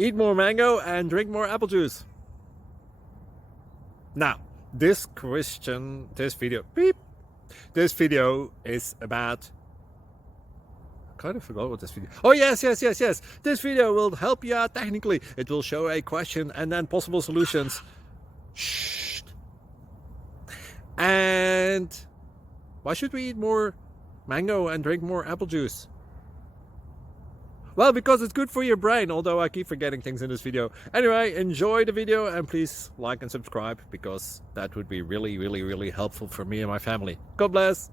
Eat more mango and drink more apple juice. Now, this video is about, I kind of forgot what this video. Oh yes. This video will help you out technically. It will show a question and then possible solutions. Shh. And why should we eat more mango and drink more apple juice? Well, because it's good for your brain, although I keep forgetting things in this video. Anyway, enjoy the video and please like and subscribe, because that would be really helpful for me and my family. God bless!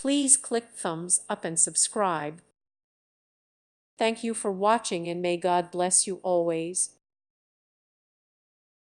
Please click thumbs up and subscribe. Thank you for watching and may God bless you always.